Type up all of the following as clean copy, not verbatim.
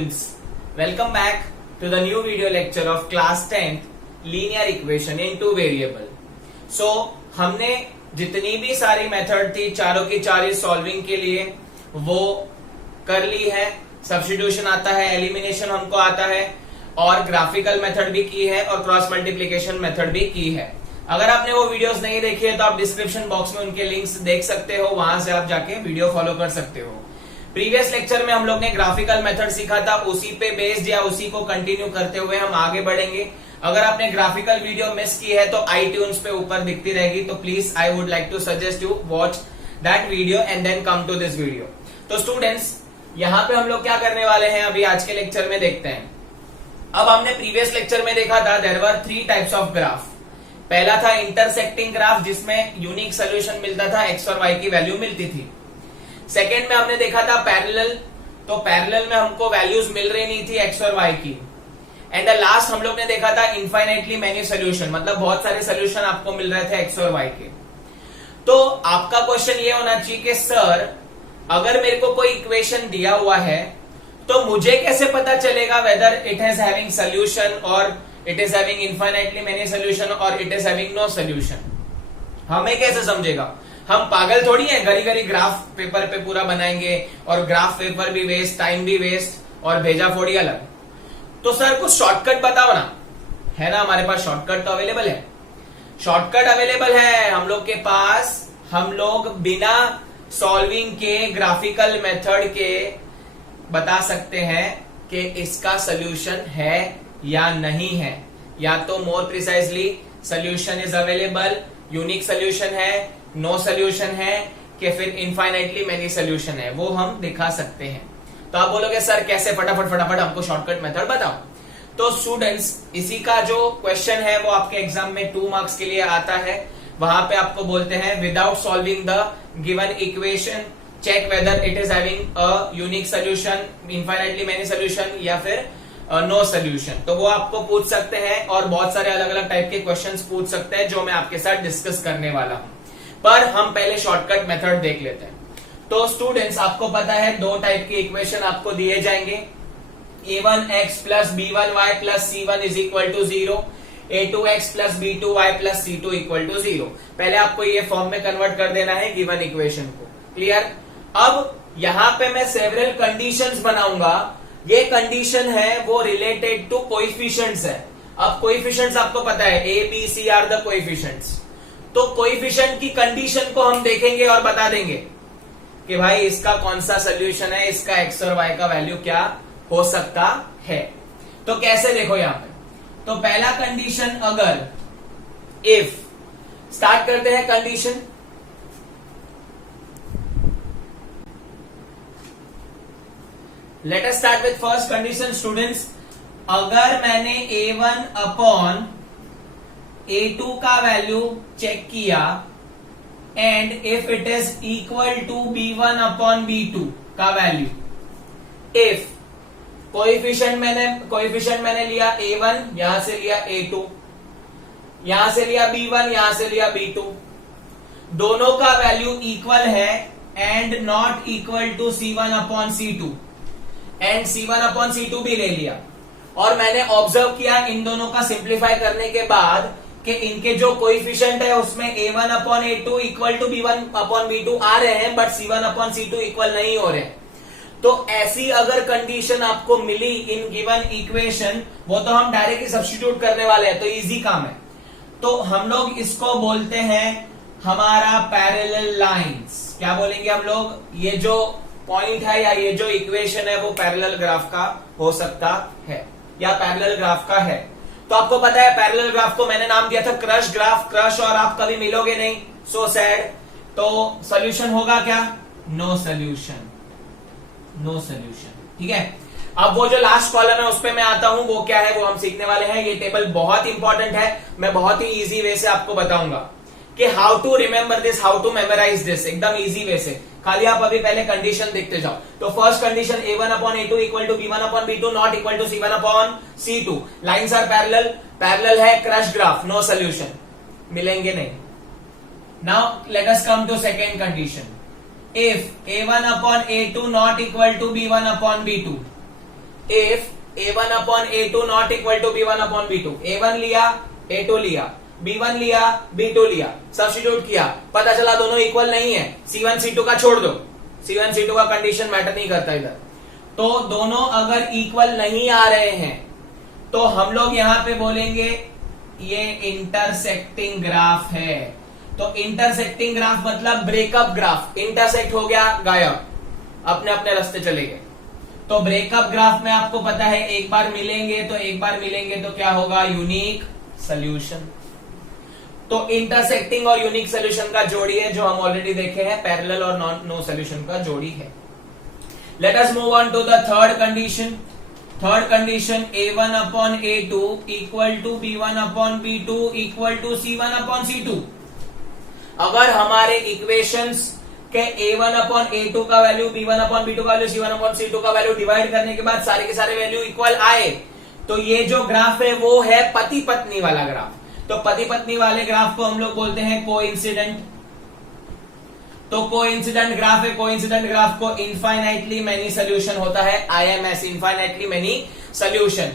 students, welcome back to the new video lecture of class 10th linear equation in two variable. So हमने जितनी भी सारी method थी चारों की चार सॉल्विंग के लिए वो कर ली है. सब्स्टिट्यूशन आता है, एलिमिनेशन हमको आता है और ग्राफिकल मेथड भी की है और क्रॉस मल्टीप्लीकेशन मेथड भी की है. अगर आपने वो वीडियोस नहीं देखी है तो आप डिस्क्रिप्शन बॉक्स में उनके लिंक्स देख सकते हो, वहां से आप जाके वीडियो फॉलो कर सकते हो. प्रीवियस लेक्चर में हम लोग ने ग्राफिकल मेथड सीखा था, उसी पे बेस्ड या उसी को कंटिन्यू करते हुए हम आगे बढ़ेंगे. अगर आपने ग्राफिकल वीडियो मिस की है तो iTunes पे ऊपर दिखती रहेगी, तो please I would like to suggest you watch that video and then come to this video. तो स्टूडेंट्स, यहाँ पे हम लोग क्या करने वाले हैं अभी आज के लेक्चर में देखते हैं. अब हमने प्रीवियस लेक्चर में देखा था there were 3 types of graph. पहला था इंटरसेक्टिंग ग्राफ जिसमें यूनिक सोल्यूशन मिलता था, एक्स और वाई की वैल्यू मिलती थी. सेकेंड में हमने देखा था पैरेलल, तो पैरेलल में हमको वैल्यूज मिल रही नहीं थी एक्स और वाई की. एंड द लास्ट हम लोग ने देखा था इनफाइनाइटली मेनी सोल्यूशन, मतलब बहुत सारे सोल्यूशन आपको मिल रहे थे एक्स और वाई के. तो आपका क्वेश्चन ये होना चाहिए कि सर अगर मेरे को कोई इक्वेशन दिया हुआ है तो मुझे कैसे पता चलेगा whether it is having solution और it is having infinitely many solution और it is having no solution. हमें कैसे समझेगा? हम पागल थोड़ी है, घड़ी घड़ी ग्राफ पेपर पे पूरा बनाएंगे और ग्राफ पेपर भी वेस्ट, टाइम भी वेस्ट और भेजा फोड़ी अलग. तो सर कुछ शॉर्टकट बताओ ना. है ना, हमारे पास शॉर्टकट तो अवेलेबल है. शॉर्टकट अवेलेबल है हम लोग के पास. हम लोग बिना सॉल्विंग के, ग्राफिकल मेथड के बता सकते हैं कि इसका सोल्यूशन है या नहीं है. या तो more precisely solution is available, unique solution है, नो सोल्यूशन है, कि फिर इनफाइनाइटली मेनी सोल्यूशन है, वो हम दिखा सकते हैं. तो आप बोलोगे सर कैसे, फटाफट हमको शॉर्टकट मेथड बताओ. तो स्टूडेंट्स, इसी का जो क्वेश्चन है वो आपके एग्जाम में 2 मार्क्स के लिए आता है. वहां पे आपको बोलते हैं without solving the given equation check whether it is having a unique solution, infinitely many solution या फिर नो सोल्यूशन. तो वो आपको पूछ सकते हैं और बहुत सारे अलग अलग टाइप के क्वेश्चंस पूछ सकते हैं जो मैं आपके साथ डिस्कस करने वाला हूं. पर हम पहले शॉर्टकट मेथड देख लेते हैं. तो स्टूडेंट्स, आपको पता है 2 टाइप के इक्वेशन आपको दिए जाएंगे. a1x plus b1y plus c1 is equal to 0, a2x plus b2y plus c2 equal to 0. पहले आपको ये फॉर्म में कन्वर्ट कर देना है गिवन इक्वेशन को. क्लियर? अब यहां पे मैं सेवरल कंडीशंस बनाऊंगा. ये कंडीशन है वो रिलेटेड टू कोएफिशिएंट्स है. अब कोएफिशिएंट्स आपको पता है A B C are the coefficients. तो कोएफिशिएंट की कंडीशन को हम देखेंगे और बता देंगे कि भाई इसका कौन सा सोल्यूशन है, इसका एक्स और वाई का वैल्यू क्या हो सकता है. तो कैसे देखो यहां पे. तो पहला कंडीशन, अगर इफ, स्टार्ट करते हैं condition. Let us start with first condition students. अगर मैंने a1 अपॉन a2 का वैल्यू चेक किया and if it is equal to b1 upon b2 का वैल्यू, इफ कोएफिशिएंट मैंने लिया a1, यहां से लिया a2, यहां से लिया b1, यहां से लिया b2, दोनों का वैल्यू इक्वल है and not equal to c1 upon c2, and c1 upon c2 भी ले लिया. और मैंने ऑब्जर्व किया इन दोनों का सिंप्लीफाई करने के बाद कि इनके जो कोएफिशिएंट है उसमें a1 upon a2 equal to b1 upon b2 आ रहे हैं, but c1 upon c2 equal नहीं हो रहे. तो ऐसी अगर कंडीशन आपको मिली इन गिवन इक्वेशन, वो तो हम डायरेक्टली सब्स्टिट्यूट करने वाले हैं, तो इजी काम है. तो हम लोग इसको बोलते हैं हमारा पैरेलल लाइंस. क्या बोलेंगे हम लोग? ये जो पॉइंट है या ये जो इक्वेशन है वो पैरेलल ग्राफ का हो सकता है या पैरेलल ग्राफ का है. तो आपको पता है पैरेलल ग्राफ को मैंने नाम दिया था क्रश ग्राफ. क्रश और आप कभी मिलोगे नहीं, सो सैड. तो सोल्यूशन होगा क्या? No solution, no solution. ठीक है. अब वो जो लास्ट कॉलम है उस पे मैं आता हूं, वो क्या है वो हम सीखने वाले हैं. ये टेबल बहुत इंपॉर्टेंट है, मैं बहुत ही इजी वे से आपको बताऊंगा कि how to remember this, how to memorise this, एकदम इजी वे से. खाली आप अभी पहले कंडीशन देखते जाओ. तो first condition a1 upon a2 equal to b1 upon b2 not equal to c1 upon c2. Lines are parallel, parallel है, क्रश ग्राफ, नो सोल्यूशन, मिलेंगे नहीं. Now let us come to second condition. if a1 upon a2 not equal to b1 upon b2, if a1 upon a2 not equal to b1 upon b2, a1 लिया a2 लिया, b1 लिया b2 लिया, substitute किया, पता चला दोनों equal नहीं है, c1 c2 का छोड़ दो, c1 c2 का कंडीशन मैटर नहीं करता इधर। तो दोनों अगर इक्वल नहीं आ रहे हैं तो हम लोग यहां पे बोलेंगे ये इंटरसेक्टिंग ग्राफ है। तो इंटरसेक्टिंग ग्राफ मतलब ब्रेकअप ग्राफ, इंटरसेक्ट हो गया गायब, अपने अपने रास्ते चले गए। तो ब्रेकअप ग्राफ में आपको पता है एक बार मिलेंगे तो क्या होगा, यूनिक सोल्यूशन। तो इंटरसेक्टिंग और यूनिक सोल्यूशन का जोड़ी है जो हम ऑलरेडी देखे हैं, पैरेलल और नो सोल्यूशन का जोड़ी है। Let us move on to the third condition. Third condition a1 upon a2 equal to b1 upon b2 equal to c1 upon c2। अगर हमारे इक्वेशंस के a1 अपॉन a2 का वैल्यू, b1 अपॉन b2 का value, c1 upon c2 का value divide करने के बाद सारे के सारे वैल्यू इक्वल आए तो ये जो ग्राफ है वो है पति पत्नी वाला ग्राफ। तो पति पत्नी वाले ग्राफ को हम लोग बोलते हैं कोइंसिडेंट। तो कोइंसिडेंट ग्राफ है, कोइंसिडेंट ग्राफ को इनफाइनाइटली मेनी सोल्यूशन होता है, IMS इनफाइनाइटली मेनी सोल्यूशन।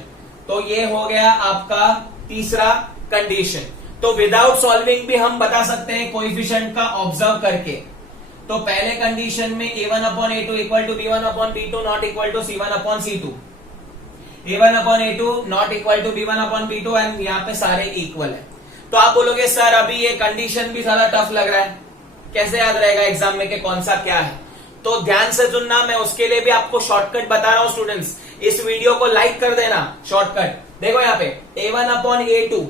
तो ये हो गया आपका तीसरा कंडीशन। तो विदाउट सॉल्विंग भी हम बता सकते हैं कोएफिशिएंट का ऑब्जर्व करके। तो पहले कंडीशन में a1 upon a2 equal to b1 upon b2 not equal to c1 upon c2, a1 upon a2 not equal to b1 upon b2 and यहाँ पे सारे इक्वल है। तो आप बोलोगे सर अभी ये कंडीशन भी सारा टफ लग रहा है, कैसे याद रहेगा एग्जाम में कि कौन सा क्या है। तो ध्यान से सुनना, मैं उसके लिए भी आपको शॉर्टकट बता रहा हूं स्टूडेंट्स। इस वीडियो को लाइक कर देना, शॉर्टकट देखो यहाँ पे a1 upon a2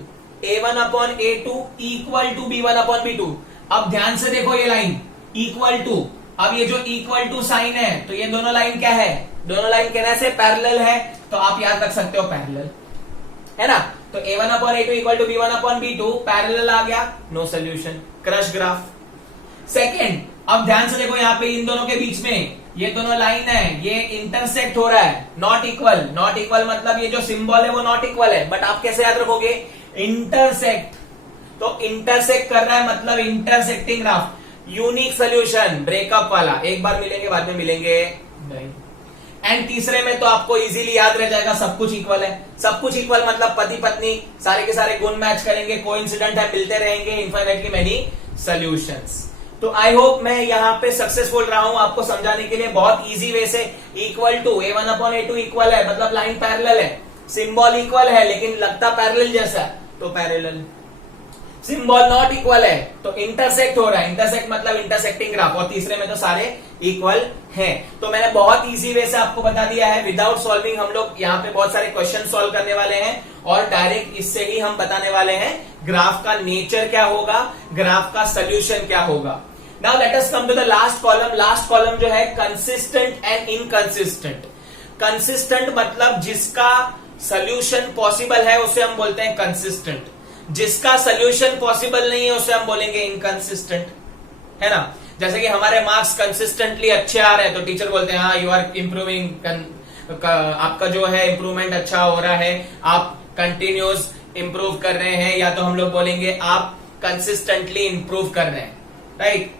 equal to b1 upon b2। अब ध्यान से देखो ये लाइन इक्वल टू, अब ये जो इक्वल टू साइन है तो ये दोनों लाइन क्या है, दोनों लाइन कहने से पैरेलल है, तो आप याद रख सकते हो पैरेलल है ना। तो a1 upon a2 equal to b1 upon b2 parallel आ गया, no solution, cross graph. Second, अब ध्यान से देखो यहाँ पे इन दोनों के बीच में ये दोनों लाइन है, ये इंटरसेक्ट हो रहा है, नॉट इक्वल। नॉट इक्वल मतलब ये जो सिंबल है वो नॉट इक्वल है, बट आप कैसे याद रखोगे, इंटरसेक्ट। तो इंटरसेक्ट कर रहा है मतलब intersecting graph, unique solution, breakup वाला, एक बार मिलेंगे बाद में मिलेंगे नहीं। एंड तीसरे में तो आपको इजीली याद रह जाएगा सब कुछ इक्वल है। सब कुछ इक्वल मतलब पति पत्नी सारे के सारे गुण मैच करेंगे, कोइंसिडेंट है, मिलते रहेंगे, इनफाइनाइटली मेनी सॉल्यूशंस। तो आई होप मैं यहाँ पे सक्सेसफुल रहा हूं आपको समझाने के लिए बहुत इजी वे से। Equal to a1 upon a2 equal है मतलब लाइन पैरेलल है, सिंबल इक्वल है लेकिन लगता पैरेलल जैसा है तो पैरेलल, सिंबल नॉट इक्वल है तो इंटरसेक्ट हो रहा है, इंटरसेक्ट मतलब इंटरसेक्टिंग ग्राफ, और तीसरे में तो सारे इक्वल हैं। तो मैंने बहुत इजी वे से आपको बता दिया है, विदाउट सॉल्विंग हम लोग यहाँ पे बहुत सारे क्वेश्चन सॉल्व करने वाले हैं और डायरेक्ट इससे ही हम बताने वाले हैं ग्राफ का नेचर क्या होगा, ग्राफ का सोल्यूशन क्या होगा। Now let us come to the last column. Last column जो है कंसिस्टेंट एंड इनकंसिस्टेंट। कंसिस्टेंट मतलब जिसका सोल्यूशन पॉसिबल है उसे हम बोलते हैं कंसिस्टेंट, जिसका सोल्यूशन पॉसिबल नहीं है उसे हम बोलेंगे इनकंसिस्टेंट, है ना। जैसे कि हमारे मार्क्स कंसिस्टेंटली अच्छे आ रहे हैं तो टीचर बोलते हैं हाँ यू आर इम्प्रूविंग, आपका जो है इम्प्रूवमेंट अच्छा हो रहा है, आप कंटिन्यूस इम्प्रूव कर रहे हैं, या तो हम लोग बोलेंगे आप कंसिस्टेंटली इम्प्रूव कर रहे हैं, राइट।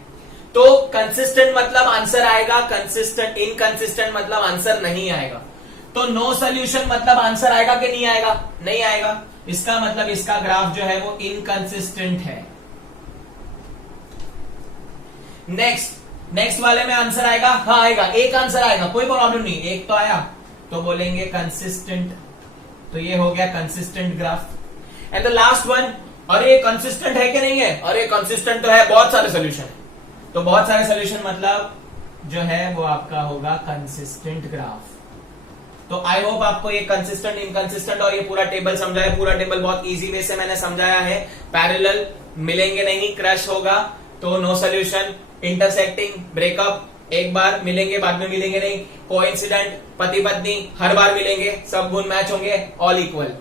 तो कंसिस्टेंट मतलब आंसर आएगा, कंसिस्टेंट इनकंसिस्टेंट मतलब आंसर नहीं आएगा। तो नो सोल्यूशन मतलब आंसर आएगा कि नहीं आएगा, नहीं आएगा। इसका मतलब इसका ग्राफ जो है वो इनकंसिस्टेंट है। नेक्स्ट वाले में आंसर आएगा, हाँ आएगा, एक आंसर आएगा, कोई प्रॉब्लम नहीं, एक तो आया तो बोलेंगे कंसिस्टेंट। तो ये हो गया consistent graph. And the last one, अरे कंसिस्टेंट है कि नहीं है, अरे कंसिस्टेंट तो है, बहुत सारे सोल्यूशन है। तो बहुत सारे सोल्यूशन मतलब जो है वो आपका होगा कंसिस्टेंट ग्राफ। तो आई होप आपको ये कंसिस्टेंट, इनकंसिस्टेंट और ये पूरा टेबल समझा है। पूरा टेबल बहुत इजी वे से मैंने समझाया है। पैरेलल मिलेंगे नहीं, क्रश होगा तो नो सोल्यूशन, इंटरसेक्टिंग ब्रेकअप, एक बार मिलेंगे बाद में मिलेंगे नहीं, कोइंसिडेंट पति पत्नी हर बार मिलेंगे, सब गुण मैच होंगे, ऑल इक्वल।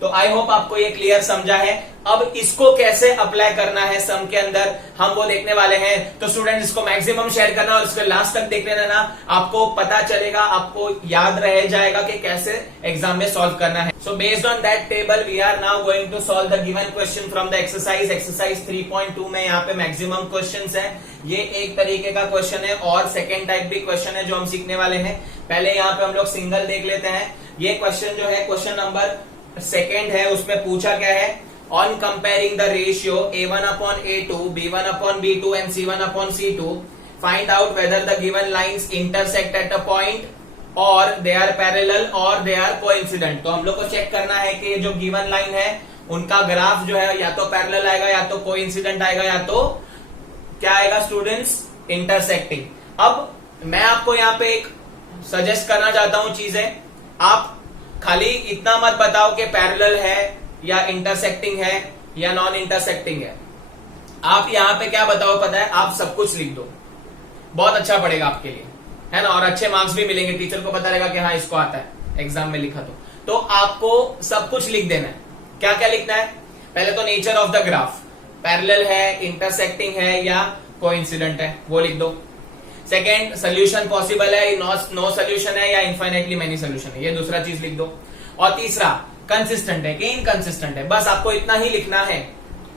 तो आई होप आपको ये क्लियर समझा है। अब इसको कैसे अप्लाई करना है सम के अंदर हम वो देखने वाले हैं। तो स्टूडेंट इसको मैक्सिमम शेयर करना और इसको लास्ट तक देख लेना ना, आपको पता चलेगा, आपको याद रह जाएगा कि कैसे एग्जाम में सॉल्व करना है। So based on that table we are now going to solve the given question from the exercise 3.2 में यहाँ पे मैक्सिमम क्वेश्चंस है। ये एक तरीके का क्वेश्चन है और सेकेंड टाइप भी क्वेश्चन है जो हम सीखने वाले हैं। पहले यहाँ पे हम लोग सिंगल देख लेते हैं। ये क्वेश्चन जो है क्वेश्चन नंबर सेकेंड है, उसमें पूछा क्या है, on comparing the ratio A1/A2, B1/B2 and C1/C2 find out whether the given lines intersect at a point और दे आर पैरेलल और दे आर कोइंसिडेंट। तो हम लोग को चेक करना है कि जो गिवन लाइन है उनका ग्राफ जो है या तो पैरेलल आएगा या तो कोइंसिडेंट आएगा या तो क्या आएगा स्टूडेंट्स, इंटरसेक्टिंग। अब मैं आपको यहाँ पे एक सजेस्ट करना चाहता हूं चीजें, आप खाली इतना मत बताओ कि पैरेलल है या इंटरसेक्टिंग है या नॉन इंटरसेक्टिंग है। आप यहाँ पे क्या बताओ पता है, आप सब कुछ लिख दो, बहुत अच्छा पड़ेगा आपके लिए, है ना, और अच्छे मार्क्स भी मिलेंगे। टीचर को पता रहेगा कि हाँ इसको आता है, एग्जाम में लिखा तो आपको सब कुछ लिख देना है। क्या क्या लिखना है, पहले तो nature of the graph, parallel है, इंटरसेक्टिंग है या कोइंसिडेंट है, वो लिख दो। सेकेंड, सोल्यूशन पॉसिबल है, नो सोल्यूशन है या इनफाइनाइटली मेनी सोल्यूशन है, ये दूसरा चीज लिख दो। और तीसरा, कंसिस्टेंट है कि इनकंसिस्टेंट है, बस आपको इतना ही लिखना है।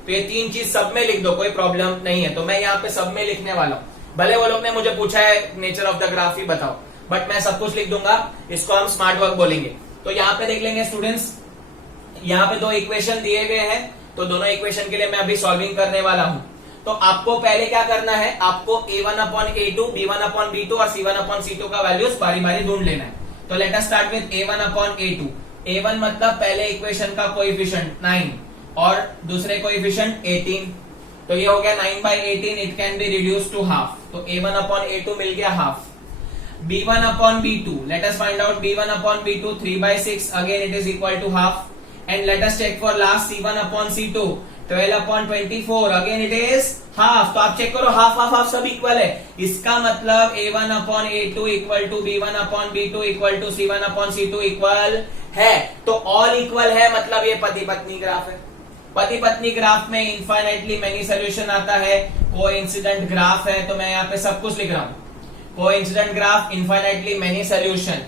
तो ये तीन चीज सब में लिख दो, कोई प्रॉब्लम नहीं है। तो मैं यहाँ पे सब में लिखने वाला हूँ। भले वो लोग ने मुझे पूछा है नेचर ऑफ द ग्राफ ही बताओ, बट मैं सब कुछ लिख दूंगा। इसको हम स्मार्ट वर्क बोलेंगे। तो यहाँ पे देख लेंगे स्टूडेंट्स, यहाँ पे दो इक्वेशन दिए गए हैं, तो दोनों इक्वेशन के लिए मैं अभी सॉल्विंग करने वाला हूँ। तो आपको पहले क्या करना है, आपको A1/A2, B1/B2 और C1/C2 का वैल्यूज बारी बारी ढूंढ लेना है। तो late us start with A1/A2। A1 मतलब पहले इक्वेशन का कोएफिशिएंट 9 और दूसरे कोएफिशिएंट 18। तो ये हो गया 9/18, it can be reduce to half. तो A1/A2 मिल गया half. B1/B2, let us find out B1/B2, 3/6, again it is equal to half. And let us check for last C1/C2, 12/24, again it is half. तो आप check करो, half सब equal है। इसका मतलब A1/A2 equal to B1/B2 equal to C1/C2 equal है। तो all equal है, मतलब ये पति पत्नी ग्राफ है। पति पत्नी ग्राफ में इनफाइनाइटली मेनी सोल्यूशन आता है, कोइंसिडेंट ग्राफ है। तो मैं यहाँ पे सब कुछ लिख रहा हूं, coincident graph, infinitely many solution.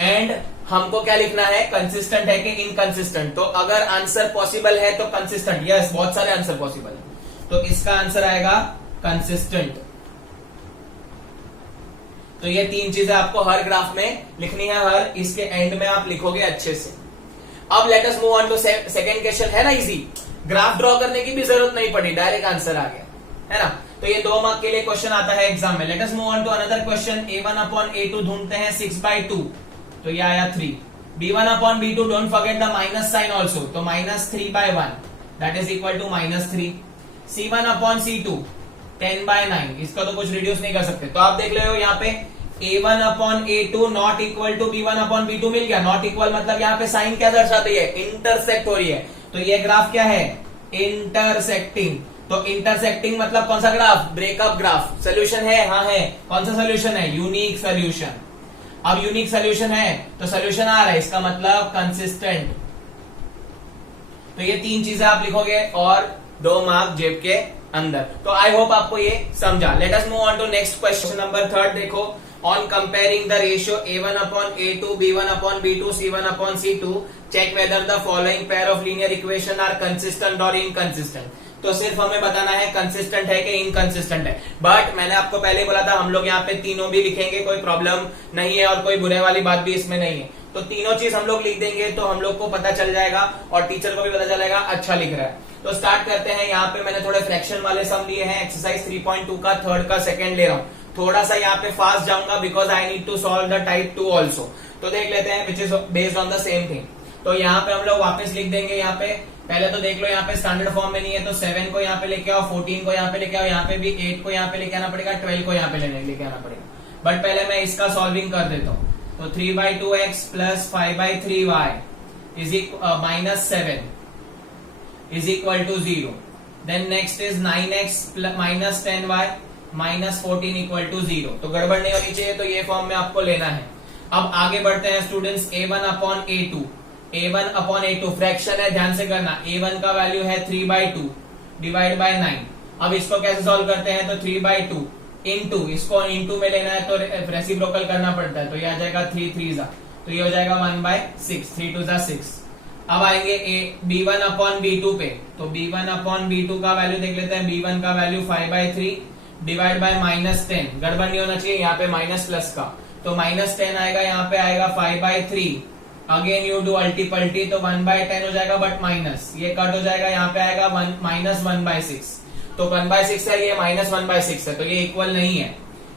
And हमको क्या लिखना है, कंसिस्टेंट है कि इनकंसिस्टेंट। तो अगर आंसर पॉसिबल है तो कंसिस्टेंट, यस बहुत सारे आंसर पॉसिबल है, तो इसका आंसर आएगा कंसिस्टेंट। तो ये तीन चीजें आपको हर ग्राफ में लिखनी है, हर इसके एंड में आप लिखोगे अच्छे से। अब let us move on to second question, है ना इजी, ग्राफ ड्रॉ करने की भी जरूरत नहीं पड़ी, डायरेक्ट आंसर आ गया, है ना। तो ये 2 मार्क के लिए क्वेश्चन आता है एग्जाम में। Let us move on to another question. A1/A2 ढूंढते हैं 6/2, तो ये आया 3। B1/B2, don't forget the minus sign also, तो -3/1 that is equal to -3। C1/C2, 10/9, इसका तो कुछ रिड्यूस नहीं कर सकते। तो आप देख रहे हो यहाँ पे A1/A2 not equal to B1/B2 मिल गया। नॉट इक्वल मतलब यहाँ पे साइन क्या दर्शाती है, इंटरसेक्ट हो रही है। तो ये ग्राफ क्या है, इंटरसेक्टिंग। तो इंटरसेक्टिंग मतलब कौन सा ग्राफ, ब्रेकअप ग्राफ। सोल्यूशन है, हाँ है। कौन सा सोल्यूशन है, यूनिक सोल्यूशन। अब यूनिक सोल्यूशन है तो सोल्यूशन आ रहा है, इसका मतलब कंसिस्टेंट। तो ये तीन चीजें आप लिखोगे और 2 मार्क जेब के अंदर। तो आई होप आपको ये समझा। Let us move on to next question number 3। देखो, on comparing the ratio A1/A2, B1/B2, C1/C2 check whether the following pair of linear equation are consistent और इनकंसिस्टेंट। तो सिर्फ हमें बताना है कंसिस्टेंट है कि इनकंसिस्टेंट है। बट मैंने आपको पहले बोला था हम लोग यहाँ पे तीनों भी लिखेंगे, कोई प्रॉब्लम नहीं है और कोई बुरे वाली बात भी इसमें नहीं है। तो तीनों चीज हम लोग लिख देंगे तो हम लोग को पता चल जाएगा और टीचर को भी पता चलेगा अच्छा लिख रहा है। तो स्टार्ट करते हैं। यहाँ पे मैंने थोड़े फ्रैक्शन वाले सम लिए हैं, एक्सरसाइज 3.2 का थर्ड का सेकंड ले रहा हूँ। थोड़ा सा यहाँ पे फास्ट जाऊंगा because I need to solve the type 2 also. तो देख लेते हैं which is based on the same thing. तो यहाँ पे हम लोग वापस लिख देंगे। यहाँ पे पहले तो देख लो, यहाँ पे स्टैंडर्ड फॉर्म में नहीं है तो 7 को यहाँ पे लेके आओ, 14 को यहाँ पे लेके आओ, यहाँ पे भी 8 को यहाँ पे लेके आना पड़ेगा, 12 को यहाँ पे लेके आना पड़ेगा। बट पहले मैं इसका सॉल्विंग कर देता हूँ। तो 3/2x plus 5/3y is -7 is equal to 0। Then next is 9x minus 10y minus 14 equal to 0। तो गड़बड़ नहीं होनी चाहिए, तो ये फॉर्म में आपको लेना है। अब आगे बढ़ते हैं students. A1/A2 a1 upon a2 fraction है, ध्यान से करना। a1 का वैल्यू है 3/2 डिवाइड बाय 9। अब इसको कैसे सॉल्व करते हैं, तो 3/2 इंटू, इसको इंटू में लेना है तो रेसिप्रोकल करना पड़ता है, तो ये आ जाएगा 3 3 जा, तो ये हो जाएगा 1/6, 3 2 जा 6। अब आएंगे b1 अपॉन b2 पे, तो b1 अपॉन b2 का वैल्यू देख लेते हैं। b1 का वैल्यू 5/3 डिवाइड बाय -10, गड़बड़ नहीं होना चाहिए यहाँ पे माइनस प्लस का, तो -10 आएगा, यहाँ पे आएगा 5/3। अगेन यू डू अल्टी पल्टी, तो 1/10 हो जाएगा, बट माइनस ये कट हो जाएगा, यहाँ पे आएगा -1/6, तो 1/6 है, ये -1/6 है, तो ये इक्वल नहीं है।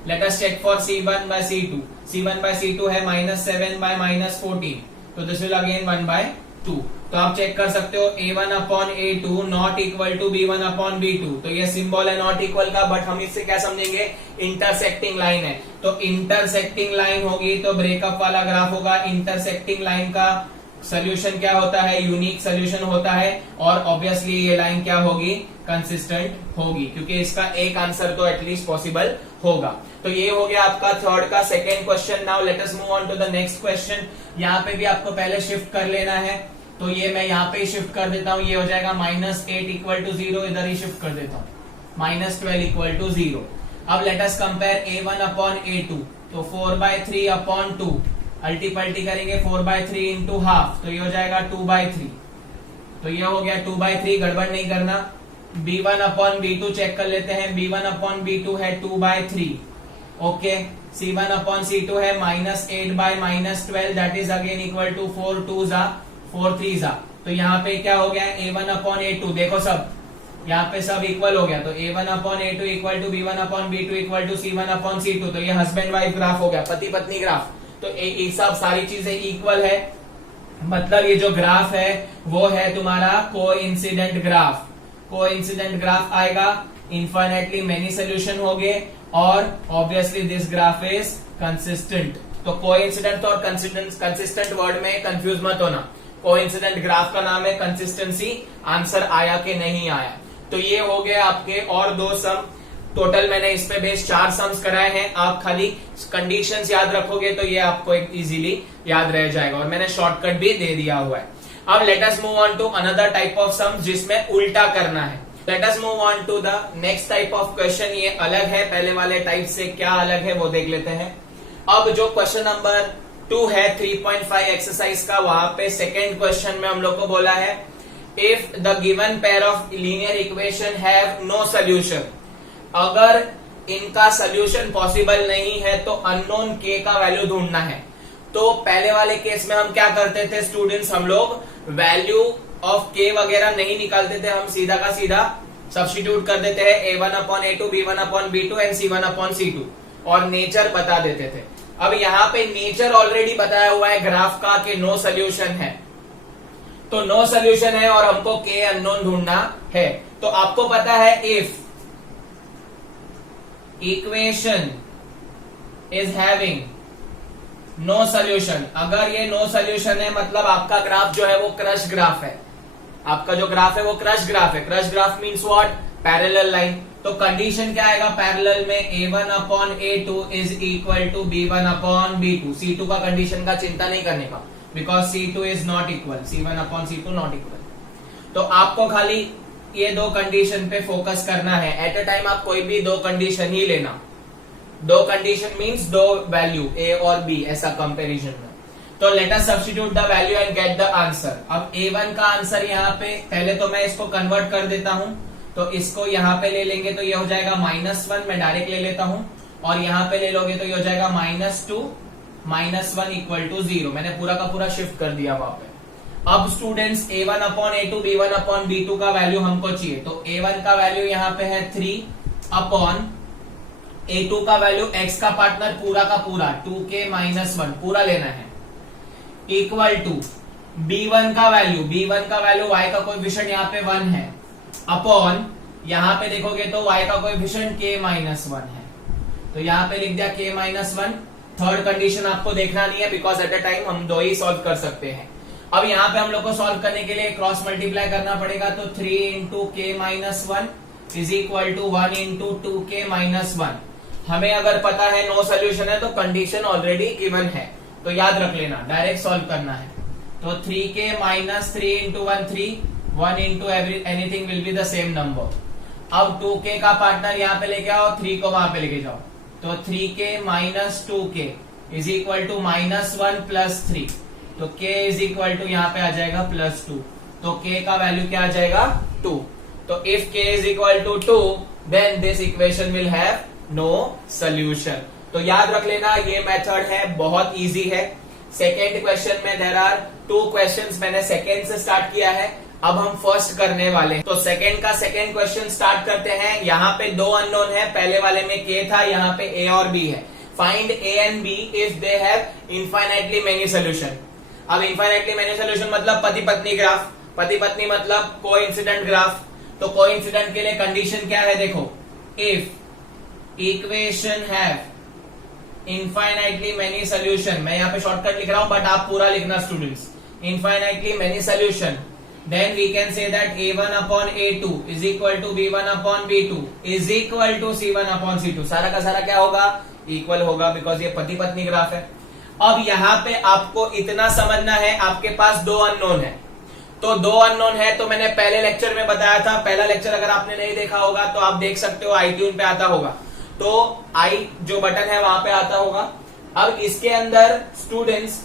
Let us check for C1/C2। C1/C2 है -7/-14, तो दिस विल अगेन 1/2। तो आप चेक कर सकते हो a1 upon a2 not equal to b1 upon b2, तो ये सिंबल है नॉट इक्वल का, बट हम इससे क्या समझेंगे, इंटरसेक्टिंग लाइन है, तो इंटरसेक्टिंग लाइन होगी तो ब्रेकअप वाला ग्राफ होगा। इंटरसेक्टिंग लाइन का सोल्यूशन क्या होता है, यूनिक सोल्यूशन होता है, और ऑब्वियसली ये लाइन क्या होगी, कंसिस्टेंट होगी, क्योंकि इसका एक आंसर तो एटलीस्ट पॉसिबल होगा। तो ये हो गया आपका थर्ड का second question. Now let us move on to the next question. यहाँ पे भी आपको पहले शिफ्ट कर लेना है, तो ये मैं यहाँ पे शिफ्ट कर देता हूँ, ये हो जाएगा -8 इक्वल टू 0, इधर ही शिफ्ट कर देता हूँ, -12 इक्वल टू 0। अब let us compare a1 upon a2, तो 4/3 अपॉन 2, अल्टी पल्टी करेंगे 4/3 इंटू हाफ, तो ये हो जाएगा 2/3, तो ये हो गया 2/3, गड़बड़ नहीं करना। b1 अपॉन b2 चेक कर लेते हैं, b1 अपॉन b2 है 2/3, ओके। c1 अपॉन c2 है -8/-12, that is again equal to 4 2 जा 4 3 जा, तो यहाँ पे क्या हो गया, a1 अपॉन a2, देखो सब यहाँ पे सब इक्वल हो गया, तो a1 upon a2 equal to b1 upon b2 equal to c1 upon c2, तो ये हस्बैंड वाइफ ग्राफ हो गया, पति पत्नी ग्राफ। तो ये सब सारी चीजें इक्वल है, मतलब ये जो ग्राफ है वो है तुम्हारा कोइंसिडेंट ग्राफ। कोइंसिडेंट ग्राफ आएगा, इनफाइनाइटली मेनी सोल्यूशन हो गए, और obviously this graph is consistent. तो कोइंसिडेंट और कंसिस्टेंट वर्ड में कंफ्यूज मत होना, कोइंसिडेंट ग्राफ का नाम है कंसिस्टेंसी, आंसर आया कि नहीं आया। तो ये हो गया आपके और 2 सम, टोटल मैंने इस पे बेस 4 सम्स कराए हैं। आप खाली कंडीशंस याद रखोगे तो ये आपको एक इजीली याद रह जाएगा, और मैंने शॉर्टकट भी दे दिया हुआ है। अब let us move on to another type of sums जिसमें उल्टा करना है। Let us move on to the next type of question. ये अलग है पहले वाले टाइप से, क्या अलग है वो देख लेते हैं। अब जो क्वेश्चन नंबर 2 है 3.5 एक्सरसाइज का, वहां पे सेकेंड क्वेश्चन में हम लोग को बोला है if the given pair of linear equation have no solution, अगर इनका सोल्यूशन पॉसिबल नहीं है तो अननोन के का वैल्यू ढूंढना है। तो पहले वाले केस में हम क्या करते थे स्टूडेंट्स, हम लोग वैल्यू ऑफ के वगैरह नहीं निकालते थे, हम सीधा का सीधा सब्स्टिट्यूट कर देते हैं a1 upon a2, b1 upon b2 and c1 upon c2, और नेचर बता देते थे। अब यहाँ पे नेचर ऑलरेडी बताया हुआ है ग्राफ का कि नो सोल्यूशन है, तो नो सोल्यूशन है और हमको के अननोन ढूंढना है। तो आपको पता है if equation is having no solution, अगर ये नो सोल्यूशन है मतलब आपका ग्राफ जो है वो क्रश ग्राफ है, आपका जो ग्राफ है वो क्रश ग्राफ है। Crush graph means what, parallel line. तो कंडीशन क्या आएगा पैरेलल में, a1 upon a2 is equal to b1 upon b2। c2 का कंडीशन का चिंता नहीं करने का, because c2 is not equal, c1 upon c2 not equal. तो आपको खाली ये 2 कंडीशन पे फोकस करना है। एट अ टाइम आप कोई भी 2 कंडीशन ही लेना, 2 कंडीशन मीन्स 2 वैल्यू a और b, ऐसा कंपेरिजन में। तो let us substitute the value and get the answer. अब a1 का आंसर यहाँ पे, पहले तो मैं इसको कन्वर्ट कर देता हूं, तो इसको यहाँ पे ले लेंगे तो ये हो जाएगा -1, मैं डायरेक्ट ले लेता हूं, और यहाँ पे ले लोगे तो ये हो जाएगा -2 -1 इक्वल टू 0। मैंने पूरा का पूरा शिफ्ट कर दिया वहां पे। अब students a1 upon a2 b1 upon b2 का वैल्यू हमको चाहिए, तो a1 का वैल्यू यहाँ पे है 3 अपॉन a2 का वैल्यू x का पार्टनर पूरा का पूरा 2k-1 पूरा लेना है, इक्वल टू b1 का वैल्यू y का कोएफिशिएंट यहाँ पे 1 है, अपॉन यहाँ पे देखोगे तो y का कोएफिशिएंट k-1 है, तो यहाँ पे लिख दिया k-1। थर्ड कंडीशन आपको देखना नहीं है बिकॉज एट अ टाइम हम 2 ही सॉल्व कर सकते हैं। अब यहाँ पे हम लोग को सॉल्व करने के लिए क्रॉस मल्टीप्लाई करना पड़ेगा, तो 3 into k-1 is equal to 1 into 2k-1। हमें अगर पता है नो सोल्यूशन है तो कंडीशन ऑलरेडी गिवन है, तो याद रख लेना, डायरेक्ट सॉल्व करना है। तो 3k minus 3 into 1 3, 1 into anything will be the same number. अब 2k का पार्टनर यहाँ पे लेके आओ, 3 को वहां पे लेके जाओ, तो 3k minus 2k is equal to minus 1 plus 3, तो k इज इक्वल टू यहाँ पे आ जाएगा प्लस 2, तो k का वैल्यू क्या आ जाएगा 2। तो if k is equal to 2 then this equation will have no solution. तो याद रख लेना ये मेथड है, बहुत इजी है। सेकेंड क्वेश्चन में देयर आर 2 क्वेश्चंस, मैंने सेकेंड से स्टार्ट किया है, अब हम फर्स्ट करने वाले हैं। तो सेकेंड का सेकेंड क्वेश्चन स्टार्ट करते हैं। यहाँ पे 2 अननोन है, पहले वाले में k था, यहाँ पे a और b है। Find a and b if they have infinitely many solution. अब इनफाइनाइटली मेनी सोल्यूशन मतलब पति पत्नी ग्राफ, पति पत्नी मतलब कोइंसिडेंट ग्राफ। तो कोइंसिडेंट के लिए कंडीशन क्या है, देखो, if equation have infinitely many solution, मैं यहाँ पे शॉर्टकट लिख रहा हूं बट आप पूरा लिखना students, infinitely many solution, then we can say that a1 upon a2 is equal to b1 upon b2 is equal to c1 upon c2। सारा का सारा क्या होगा, इक्वल होगा, बिकॉज ये पति पत्नी ग्राफ है। अब यहाँ पे आपको इतना समझना है, आपके पास 2 अननोन है, तो 2 अननोन है, तो मैंने पहले लेक्चर में बताया था, पहला लेक्चर अगर आपने नहीं देखा होगा तो आप देख सकते हो, iTunes पे आता होगा, तो आई जो बटन है वहां पे आता होगा। अब इसके अंदर स्टूडेंट्स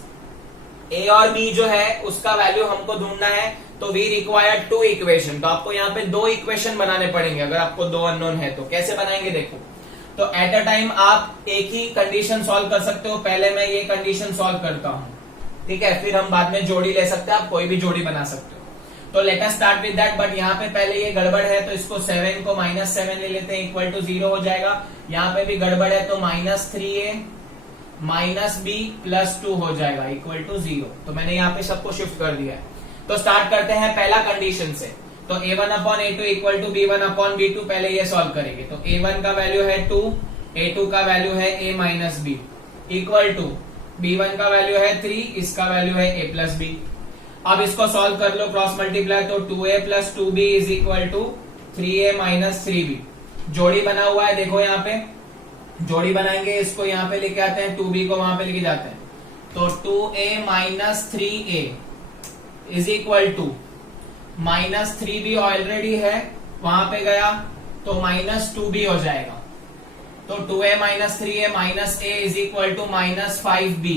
a और b जो है उसका वैल्यू हमको ढूंढना है, तो वी रिक्वायर 2 इक्वेशन। तो आपको यहाँ पे 2 इक्वेशन बनाने पड़ेंगे अगर आपको 2 अननोन है तो। कैसे बनाएंगे देखो, तो एट अ टाइम आप एक ही कंडीशन सॉल्व कर सकते हो। पहले मैं ये कंडीशन सॉल्व करता हूँ, ठीक है, फिर हम बाद में जोड़ी ले सकते हैं, आप कोई भी जोड़ी बना सकते हो। तो late us start with that, but यहाँ पे पहले ये गड़बड़ है, तो इसको 7 को -7 ले लेते हैं, इक्वल टू 0 हो जाएगा। यहाँ पे भी गड़बड़ है, तो -3a माइनस b प्लस 2 हो जाएगा, इक्वल टू 0। तो मैंने यहाँ पे सबको शिफ्ट कर दिया है। तो स्टार्ट करते हैं पहला कंडीशन से। तो a1 upon a2 equal to b1 upon b2, पहले ये सॉल्व करेंगे। तो a1 का वैल्यू है 2, a2 का वैल्यू है a minus b, equal to b1 का वैल्यू है 3, इसका वैल्यू है a प्लस b। अब इसको सॉल्व कर लो, क्रॉस मल्टीप्लाई, तो 2a plus 2b is equal to 3a minus 3b। जोड़ी बना हुआ है, देखो यहाँ पे जोड़ी बनाएंगे, इसको यहाँ पे लेके आते हैं, 2b को वहां पे लेके जाते हैं, तो 2a minus 3a is equal to minus 3b already है, वहां पे गया तो माइनस 2b हो जाएगा। तो 2a minus 3a minus a is equal to minus 5b।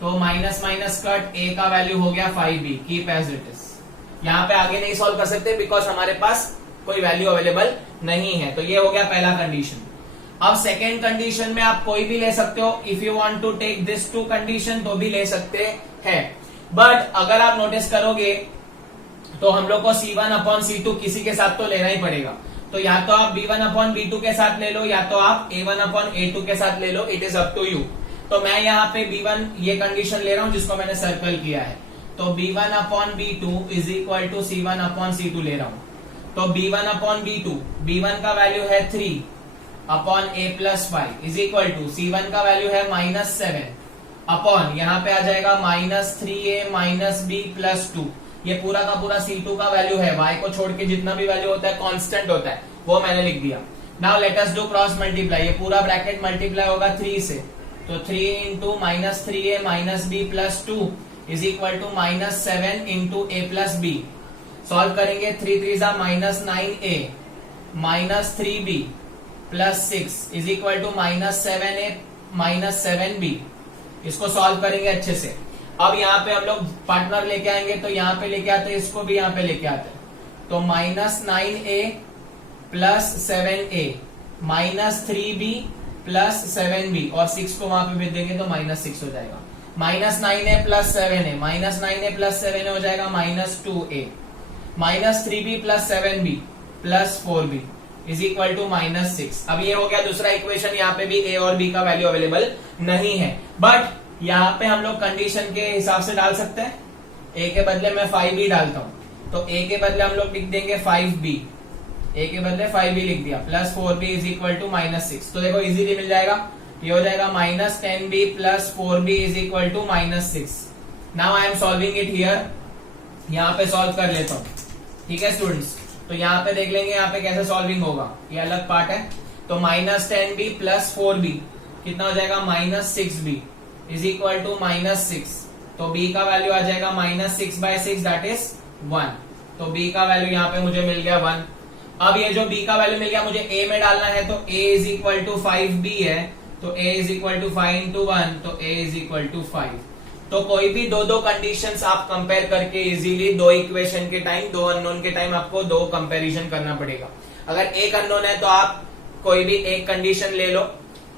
तो माइनस माइनस कट, a का वैल्यू हो गया 5b, keep as it is. यहाँ पे आगे नहीं सॉल्व कर सकते बिकॉज हमारे पास कोई वैल्यू अवेलेबल नहीं है। तो ये हो गया पहला कंडीशन। अब सेकेंड कंडीशन में आप कोई भी ले सकते हो, if you want to take this 2 condition तो भी ले सकते हैं, बट अगर आप नोटिस करोगे तो हम लोग को C1 अपॉन C2 किसी के साथ तो लेना ही पड़ेगा। तो या तो आप B1 अपॉन B2 के साथ ले लो, या तो आप A1 अपॉन A2 के साथ ले लो, it is up to you. तो मैं यहाँ पे B1 ये कंडीशन ले रहा हूं जिसको मैंने सर्कल किया है, तो B1 upon B2 is equal to C1 upon C2 ले रहा हूं। तो B1 अपॉन B2, B1 का वैल्यू है 3 upon a plus 5 is equal to C1 का वैल्यू है -7 अपॉन यहाँ पे आ जाएगा -3a माइनस b प्लस 2। ये पूरा का पूरा C2 का वैल्यू है, y को छोड़ के जितना भी वैल्यू होता है कांस्टेंट होता है, वो मैंने लिख दिया। Now let us do cross multiply, ये पूरा ब्रैकेट मल्टीप्लाई होगा 3 से, तो 3 into -3a minus b plus 2 is equal to -7 into a plus b। Solve करेंगे, 3 3 -9a minus 3b plus 6 is equal to -7a minus 7b। इसको solve करेंगे अच्छे से। अब यहाँ पे हम लोग पार्टनर लेके आएंगे, तो यहाँ पे लेके आते हैं, इसको भी यहाँ पे लेके आते हैं, तो -9a plus 7a minus 3b plus 7b, और 6 को वहां पे भेज देंगे तो -6 हो जाएगा। -9a plus 7a minus 9a plus 7a हो जाएगा -2a, minus 3b plus 7b plus 4b is equal to -6। अब ये हो गया दूसरा इक्वेशन, यहाँ पे भी a और b का वैल्यू अवेलेबल नहीं है, बट यहाँ पे हम लोग कंडीशन के हिसाब से डाल सकते हैं। a के बदले मैं 5b डालता हूँ, तो a के बदले हम लोग लिख देंगे 5b, a के बदले 5b लिख दिया, plus 4b is equal to -6। तो देखो इजीली मिल जाएगा, ये हो जाएगा -10b plus 4b is equal to -6। Now I am solving it here, यहाँ पे सॉल्व कर लेता हूँ, ठीक है स्टूडेंट्स। तो यहाँ पे देख लेंगे यहाँ पे कैसे सॉल्विंग होगा, ये अलग पार्ट है। तो -10b प्लस 4b कितना हो जाएगा -6b इज इक्वल टू -6। तो तो b का वैल्यू आ जाएगा -6/6 दैट इज 1। तो b का वैल्यू यहाँ पे मुझे मिल गया 1। अब ये जो b का वैल्यू मिल गया मुझे a में डालना है, तो a is equal to 5b है, तो a is equal to 5 into 1, तो a इज इक्वल टू 5। तो कोई भी दो कंडीशंस आप कंपेयर करके इजीली दो इक्वेशन के टाइम, दो अननोन के टाइम आपको दो कंपैरिजन करना पड़ेगा। अगर एक अननोन है तो आप कोई भी एक कंडीशन ले लो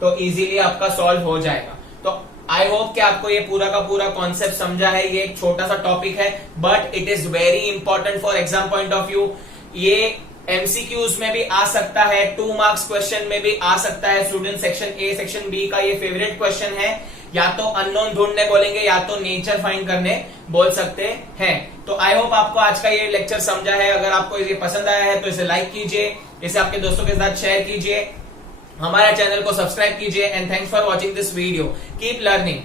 तो इजीली आपका सॉल्व हो जाएगा। तो आई होप कि आपको ये पूरा का पूरा कॉन्सेप्ट समझा है। ये एक छोटा सा टॉपिक है but it is very important for exam point of view. ये एमसीक्यूज में भी आ सकता है, 2 मार्क्स क्वेश्चन में भी आ सकता है। Student section A section B का ये फेवरेट क्वेश्चन है। या तो अननोन ढूंढने बोलेंगे या तो नेचर फाइंड करने बोल सकते हैं। तो आई होप आपको आज का ये लेक्चर समझा है। अगर आपको ये पसंद आया है तो इसे लाइक कीजिए, इसे आपके दोस्तों के साथ शेयर कीजिए, हमारे चैनल को सब्सक्राइब कीजिए। And thanks for watching this video. Keep learning.